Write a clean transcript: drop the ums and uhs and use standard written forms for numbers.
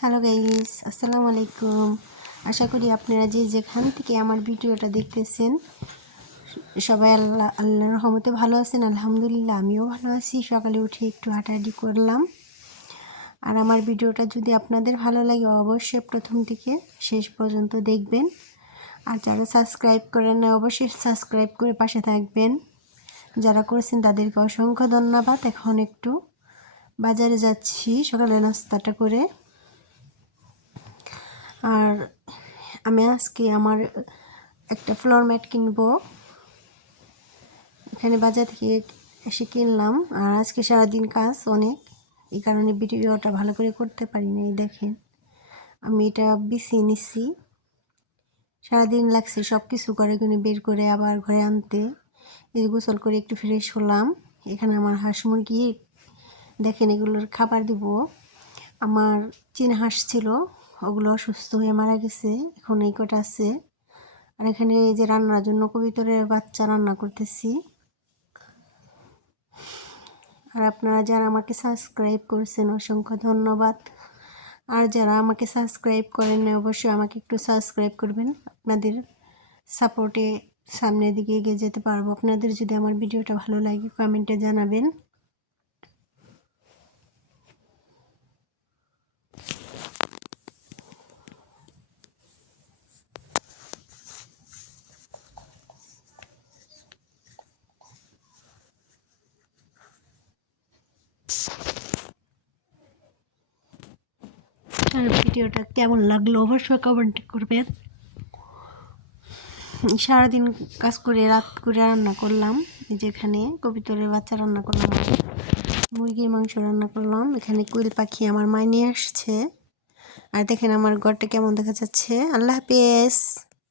Hello guys, আসসালামু আলাইকুম। আশা করি আপনারা যে যেখান থেকে আমার ভিডিওটা দেখতেছেন সবাই আল্লাহর রহমতে ভালো আছেন। আলহামদুলিল্লাহ, আমিও ভালো আছি। সকালে উঠে একটু হাঁটাহাঁটি করলাম। আর আমার ভিডিওটা যদি আপনাদের ভালো লাগে অবশ্যই প্রথম থেকে শেষ পর্যন্ত দেখবেন। আর যারা সাবস্ক্রাইব করেন না অবশ্যই সাবস্ক্রাইব করে পাশে থাকবেন। যারা করেছেন তাদেরকে অসংখ্য ধন্যবাদ। এখন একটু বাজারে যাচ্ছি সকালে নাস্তাটা করে। আর আমি আজকে আমার একটা ফ্লোর ম্যাট কিনবো, এখানে বাজার থেকে এসে কিনলাম। আর আজকে সারাদিন কাজ অনেক, এই কারণে ভিডিওটা ভালো করে করতে পারি না। দেখেন আমি এটা বিছিয়ে নিচ্ছি, সারাদিন লাগছে সব কিছু করে বের করে আবার ঘরে আনতে। এই গোসল করে একটু ফ্রেশ হলাম। এখানে আমার হাঁস মুরগি, দেখেন এগুলোর খাবার দিব। আমার চীনা হাঁস ছিল, ওগুলো অসুস্থ হয়ে মারা গেছে, এখন এই কটা আছে। আর এখানে এই যে রান্নার জন্য কবিতরের বাচ্চা রান্না করতেছি। আর আপনারা যারা আমাকে সাবস্ক্রাইব করেছেন অসংখ্য ধন্যবাদ। আর যারা আমাকে সাবস্ক্রাইব করেন না অবশ্যই আমাকে একটু সাবস্ক্রাইব করবেন। আপনাদের সাপোর্টে সামনের দিকে এগিয়ে যেতে পারবো। আপনাদের যদি আমার ভিডিওটা ভালো লাগে কমেন্টে জানাবেন। আর ভিডিওটা কেমন লাগলো অবশ্যই কমেন্ট করবেন। সারাদিন কাজ করে রাত করে রান্না করলাম। এই যেখানে কবিতরের বাচ্চা রান্না করলাম, মুরগির মাংস রান্না করলাম। এখানে কোয়েল পাখি আমার মা নিয়ে আসছে। আর দেখেন আমার ঘরটা কেমন দেখা যাচ্ছে। আল্লাহ হাফেজ।